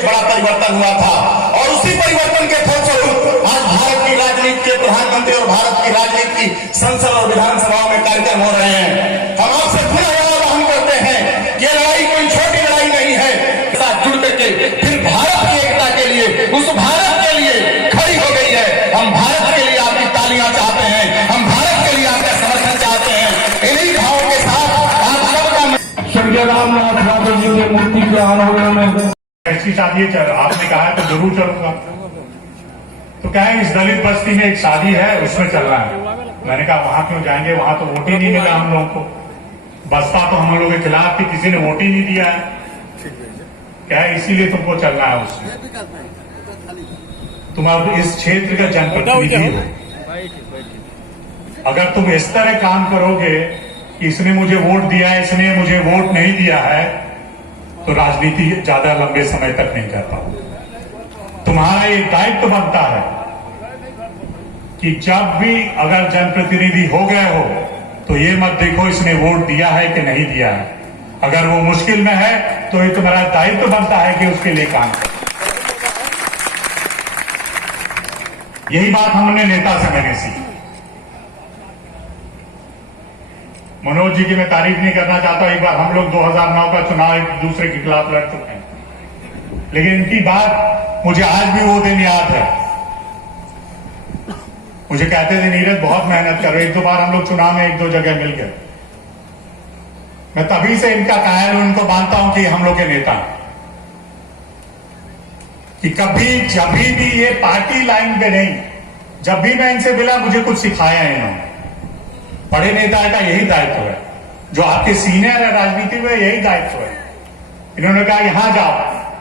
एक बड़ा परिवर्तन हुआ था और उसी परिवर्तन के फलस्वरूप आज भारत की राजनीति के प्रधानमंत्री और भारत की राजनीति की संसद और विधानसभाओं में कार्यक्रम हो रहे हैं। हम आपसे पुनः यह आह्वान करते हैं कि लड़ाई कोई छोटी लड़ाई नहीं है, साथ जुड़ करके फिर भारत की एकता के लिए, उस भारत के लिए खड़ी हो गई है। हम भारत के लिए आपकी तालियां चाहते हैं, हम भारत के लिए आपका समर्थन चाहते हैं। इन्हीं भावों के साथ आप सबका संजय रामनाथ यादव जी ने मूर्ति के आरोहण में ऐसी शादी है, आपने कहा है तो जरूर चलूंगा। तो क्या है, इस दलित बस्ती में एक शादी है, उसमें चलना है। मैंने कहा वहां क्यों जाएंगे, वहां तो वोट ही नहीं मिला हम लोगों को। बसपा तो हम लोगों के खिलाफ थी, किसी ने वोट ही नहीं दिया है। क्या है, इसीलिए तुमको चलना है उसमें। तुम अब इस क्षेत्र का जनप्रतिनिधि हो, अगर तुम इस तरह काम करोगे कि इसने मुझे वोट दिया है, इसने मुझे वोट नहीं दिया है, तो राजनीति ज्यादा लंबे समय तक नहीं कर पाओगे। तुम्हारा ये दायित्व बनता है कि जब भी अगर जनप्रतिनिधि हो गए हो तो ये मत देखो इसने वोट दिया है कि नहीं दिया है। अगर वो मुश्किल में है तो ये तुम्हारा दायित्व बनता है कि उसके लिए काम करो। यही बात हमने नेता से मैंने सीखी। मनोज जी की मैं तारीफ नहीं करना चाहता, एक बार हम लोग 2009 का चुनाव एक दूसरे के खिलाफ लड़ चुके हैं, लेकिन इनकी बात मुझे आज भी वो दिन याद है। मुझे कहते थे नीरज बहुत मेहनत कर रहे, एक दो बार हम लोग चुनाव में एक दो जगह मिल गए। मैं तभी से इनका कायल उनको मानता हूं कि हम लोग के नेता, कि कभी जब भी ये पार्टी लाइन पे नहीं, जब भी मैं इनसे मिला मुझे कुछ सिखाया है इन्होंने। बड़े नेता का यही दायित्व है, जो आपके सीनियर है राजनीति में, यही दायित्व है। इन्होंने कहा यहां जाओ,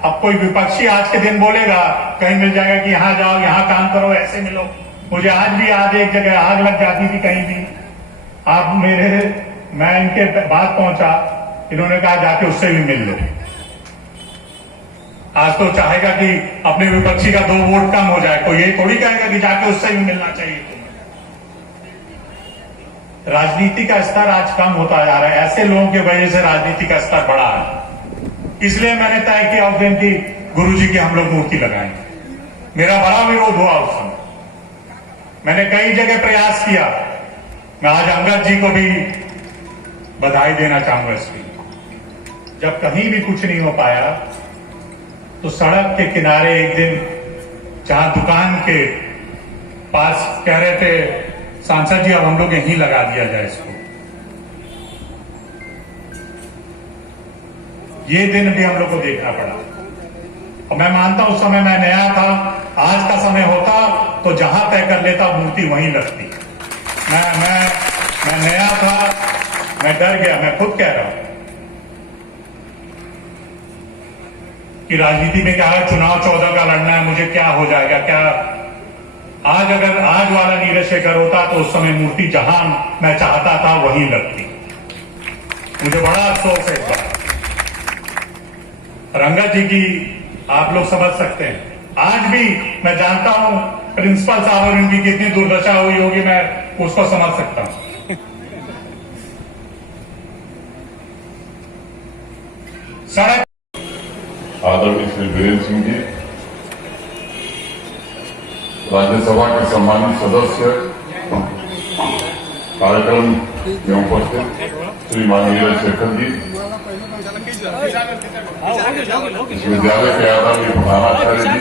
अब कोई विपक्षी आज के दिन बोलेगा कहीं मिल जाएगा कि यहां जाओ, यहां काम करो, ऐसे मिलो। मुझे आज भी याद एक जगह आग लग जाती थी कहीं भी, मैं इनके बाद पहुंचा, इन्होंने कहा जाके उससे भी मिल लो। आज तो चाहेगा कि अपने विपक्षी का 2 वोट कम हो जाए, कोई ये थोड़ी कहेगा कि जाके उससे भी मिलना चाहिए तुम्हें। राजनीति का स्तर आज कम होता जा रहा है, ऐसे लोगों की वजह से राजनीति का स्तर बढ़ा है। इसलिए मैंने तय किया उस दिन की गुरुजी की हम लोग मूर्ति लगाएंगे। मेरा बड़ा विरोध हुआ उस समय, मैंने कई जगह प्रयास किया। मैं आज अंगद जी को भी बधाई देना चाहूंगा इसकी। जब कहीं भी कुछ नहीं हो पाया तो सड़क के किनारे एक दिन जहां दुकान के पास कह रहे थे सांसद जी अब हम लोग यहीं लगा दिया जाए इसको, ये दिन भी हम लोग को देखना पड़ा। और मैं मानता हूं उस समय मैं नया था, आज का समय होता तो जहां तय कर लेता मूर्ति वहीं लगती। मैं नया था, मैं डर गया। मैं खुद कह रहा हूं कि राजनीति में क्या है, चुनाव 14 का लड़ना है, मुझे क्या हो जाएगा क्या। आज अगर आज वाला नीरज शेखर होता तो उस समय मूर्ति जहां मैं चाहता था वहीं लगती। मुझे बड़ा अफसोस है इस बार। रंगत जी की आप लोग समझ सकते हैं, आज भी मैं जानता हूं प्रिंसिपल साहब और उनकी कितनी दुर्दशा हुई होगी, मैं उसको समझ सकता हूं। सड़क आदरणीय श्री वीरेंद्र सिंह जी, राज्यसभा के सम्मानित सदस्य, कार्यक्रम में उपस्थित श्रीमान नीरज शेखर जी, इस विद्यालय के आदरणीय प्रधानाचार्य जी,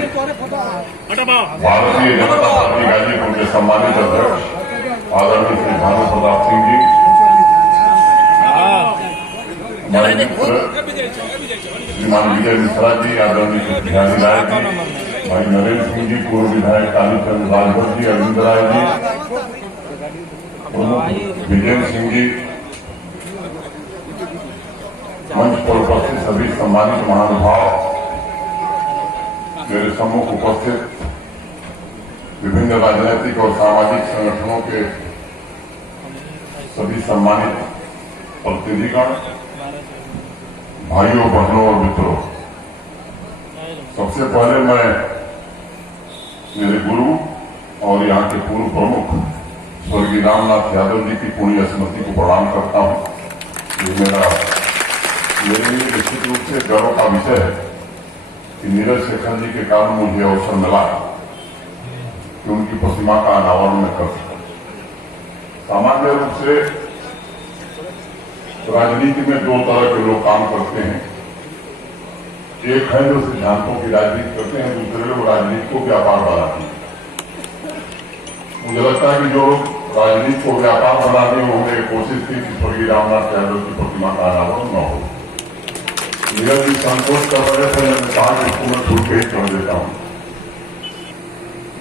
भारतीय जनता पार्टी गाजीपुर के सम्मानित अध्यक्ष आदरणीय श्री भानु प्रताप सिंह जी, हमारे मित्र श्रीमान विजय मिश्रा जी, आदरणीय श्री बिहारी राय जी, भाई नरेंद्र सिंह जी, पूर्व विधायक कालीचंद राजभर जी, अरविंद राय जी, विजय सिंह जी, मंच पर उपस्थित सभी सम्मानित महानुभाव, मेरे सम्मुख उपस्थित विभिन्न राजनीतिक और सामाजिक संगठनों के सभी सम्मानित प्रतिनिधिगण, भाइयों बहनों और मित्रों, सबसे पहले मैं मेरे गुरु और यहाँ के पूर्व प्रमुख स्वर्गीय रामनाथ यादव जी की पुण्य स्मृति को प्रणाम करता हूँ। ये मेरे लिए निश्चित रूप से गर्व का विषय है कि नीरज शेखर जी के कारण मुझे अवसर मिला कि उनकी प्रतिमा का अनावरण में कर सकूं। सामान्य रूप से राजनीति में दो तरह के लोग काम करते हैं। एक है जो सिद्धांतों की राजनीति करते हैं, दूसरे लोग राजनीति को व्यापार बनाते हैं। मुझे लगता है कि जो लोग राजनीति को व्यापार बनाने उन्होंने कोशिश की कि स्वर्गीय रामनाथ यादव की प्रतिमा का अनावरण न हो। नीरज जी संकोच कर रहे थे, मैंने कहा कि इसको मैं छूट के ही कर देता हूं।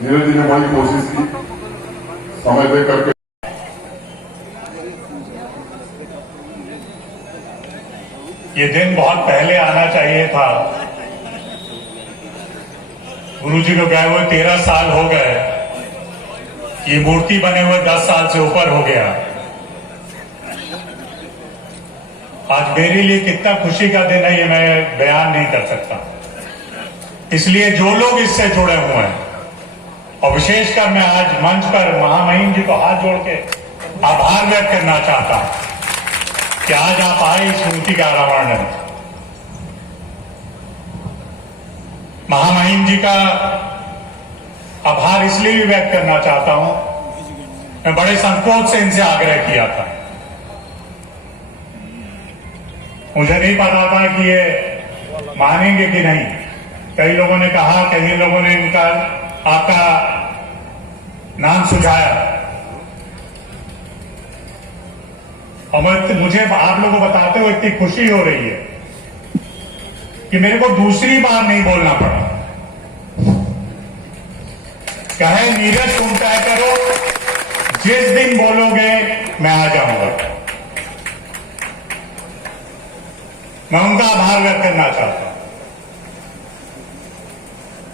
नीरज जी ने वही कोशिश की, समय दे करके। ये दिन बहुत पहले आना चाहिए था। गुरुजी को गए हुए 13 साल हो गए, ये मूर्ति बने हुए 10 साल से ऊपर हो गया। आज मेरे लिए कितना खुशी का दिन है ये मैं बयान नहीं कर सकता। इसलिए जो लोग इससे जुड़े हुए हैं, और विशेषकर मैं आज मंच पर महामहिम जी को हाथ जोड़ के आभार व्यक्त करना चाहता हूं कि आज आप आए इस मूर्ति का अनावरण में। महामहिम जी का आभार इसलिए भी व्यक्त करना चाहता हूं, मैं बड़े संकोच से इनसे आग्रह किया था। मुझे नहीं पता था कि ये मानेंगे कि नहीं। कई लोगों ने कहा, कई लोगों ने इनका आपका नाम सुझाया, और मुझे आप लोगों को बताते हुए इतनी खुशी हो रही है कि मेरे को दूसरी बार नहीं बोलना पड़ा। कहे नीरज तुम तय करो, जिस दिन बोलोगे मैं आ जाऊंगा। मैं उनका आभार व्यक्त करना चाहता हूं।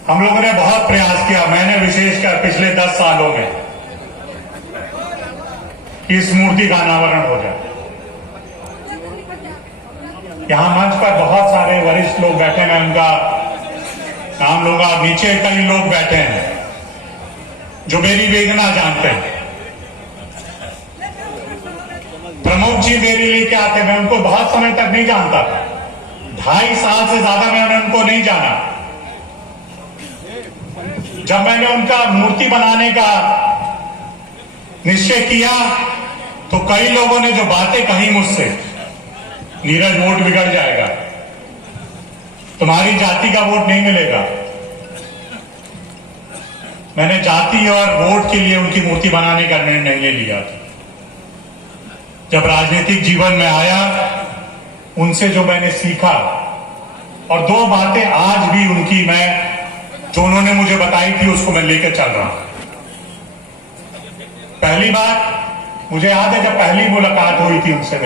हम लोगों ने बहुत प्रयास किया, मैंने विशेषकर पिछले 10 सालों में, कि इस मूर्ति का अनावरण हो जाए। यहां मंच पर बहुत सारे वरिष्ठ लोग बैठे हैं, उनका नाम लूंगा। नीचे कई लोग बैठे हैं जो मेरी वेदना जानते हैं। प्रमुख जी मेरे लिए क्या थे, मैं उनको बहुत समय तक नहीं जानता था। 2.5 साल से ज्यादा मैंने उनको नहीं जाना। जब मैंने उनका मूर्ति बनाने का निश्चय किया तो कई लोगों ने जो बातें कही मुझसे, नीरज वोट बिगड़ जाएगा, तुम्हारी जाति का वोट नहीं मिलेगा। मैंने जाति और वोट के लिए उनकी मूर्ति बनाने का निर्णय ले लिया। जब राजनीतिक जीवन में आया, उनसे जो मैंने सीखा, और 2 बातें आज भी उनकी मैं जो उन्होंने मुझे बताई थी उसको मैं लेकर चल रहा हूं। पहली बात, मुझे याद है जब पहली मुलाकात हुई थी उनसे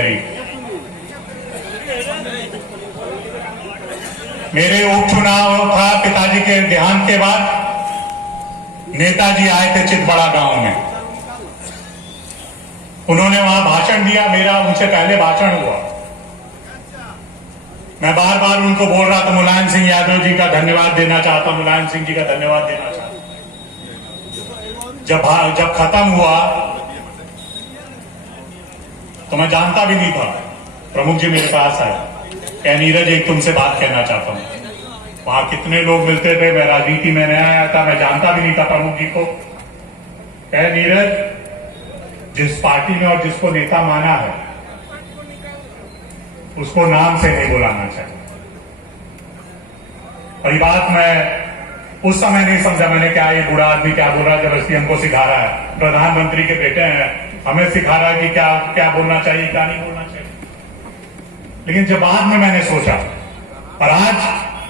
मेरे उपचुनाव था पिताजी के देहांत के बाद, नेताजी आए थे चितबड़ा गांव में। उन्होंने वहां भाषण दिया, मेरा उनसे पहले भाषण हुआ। मैं बार बार उनको बोल रहा था मुलायम सिंह यादव जी का धन्यवाद देना चाहता हूं, मुलायम सिंह जी का धन्यवाद देना चाहता हूं। जब खत्म हुआ तो मैं जानता भी नहीं था। प्रमुख जी मेरे पास आए, कह नीरज एक तुमसे बात कहना चाहता हूं। वहां कितने लोग मिलते थे, मैं राजनीति में नया आया था, मैं जानता भी नहीं था प्रमुख जी को। कह नीरज, जिस पार्टी में और जिसको नेता माना है उसको नाम से नहीं बुलाना चाहिए। और ये बात मैं उस समय नहीं समझा। मैंने क्या ये बूढ़ा आदमी क्या बोल रहा है, जबरदस्ती हमको सिखा रहा है। प्रधानमंत्री के बेटे हैं, हमें सिखा रहा है कि क्या क्या बोलना चाहिए क्या नहीं बोलना चाहिए। लेकिन जब बाद में मैंने सोचा, और आज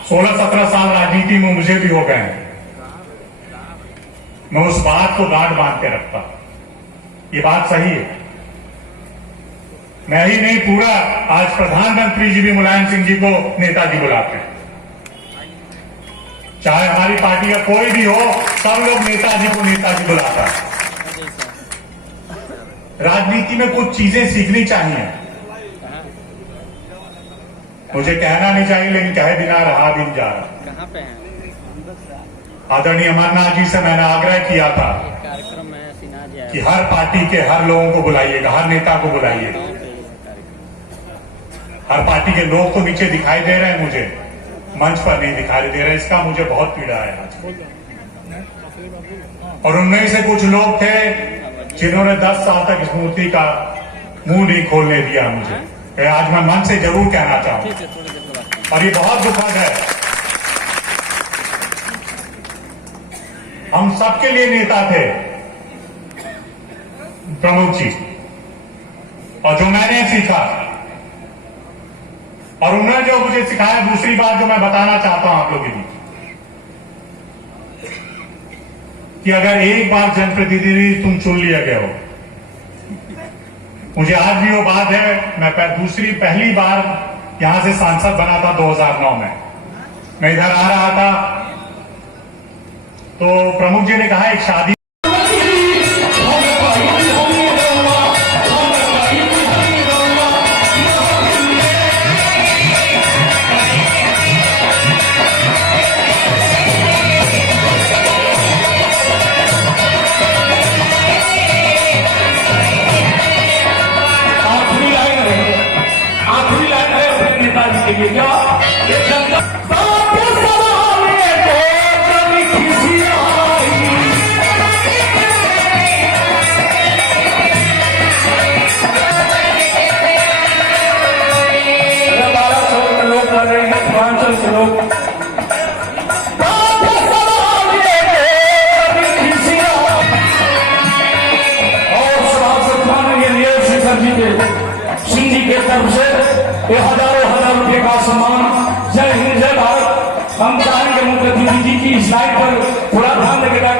16-17 साल राजनीति में मुझे भी हो गए हैं, मैं उस बात को गांठ बांध के रखता। ये बात सही है। मैं ही नहीं, पूरा आज प्रधानमंत्री जी भी मुलायम सिंह जी को नेताजी बुलाते हैं। चाहे हमारी पार्टी का कोई भी हो, सब लोग नेताजी को नेताजी बुलाता है। राजनीति में कुछ चीजें सीखनी चाहिए। मुझे कहना नहीं चाहिए, लेकिन कहे बिना रहा भी नहीं जा रहा। कहाँ पे हैं? आदरणीय अमरनाथ जी से मैंने आग्रह किया था कार्यक्रम में सिन्हा जी आए। कि हर पार्टी के हर लोगों को बुलाइएगा, हर नेता को बुलाइएगा। हर पार्टी के लोग तो नीचे दिखाई दे रहे हैं मुझे, मंच पर नहीं दिखाई दे रहे, इसका मुझे बहुत पीड़ा है आज। और उनमें से कुछ लोग थे जिन्होंने 10 साल तक इस मूर्ति का मुंह नहीं खोलने दिया मुझे। ये आज मैं मन से जरूर कहना चाहूंगा, ठीक है, थोड़ी देर के बाद। और ये बहुत दुखद है। हम सबके लिए नेता थे प्रमुख जी, और जो मैंने सीखा और उन्होंने जो मुझे सिखाया, दूसरी बात जो मैं बताना चाहता हूं आप लोगों के लिए, कि अगर एक बार जनप्रतिनिधि तुम चुन लिया गए हो, मुझे आज भी वो बात है, मैं पहली बार यहां से सांसद बना था 2009 में। मैं इधर आ रहा था तो प्रमुख जी ने कहा एक शादी आखिरी लाइन है अपने नेताजी के लिए। क्या ये जनता सिंह जी के तरफ से ये हजारों रुपए का सम्मान। जय हिंद, जय भारत। हम चाहेंगे मुख्यमंत्री जी की इस लाइट पर थोड़ा ध्यान देकर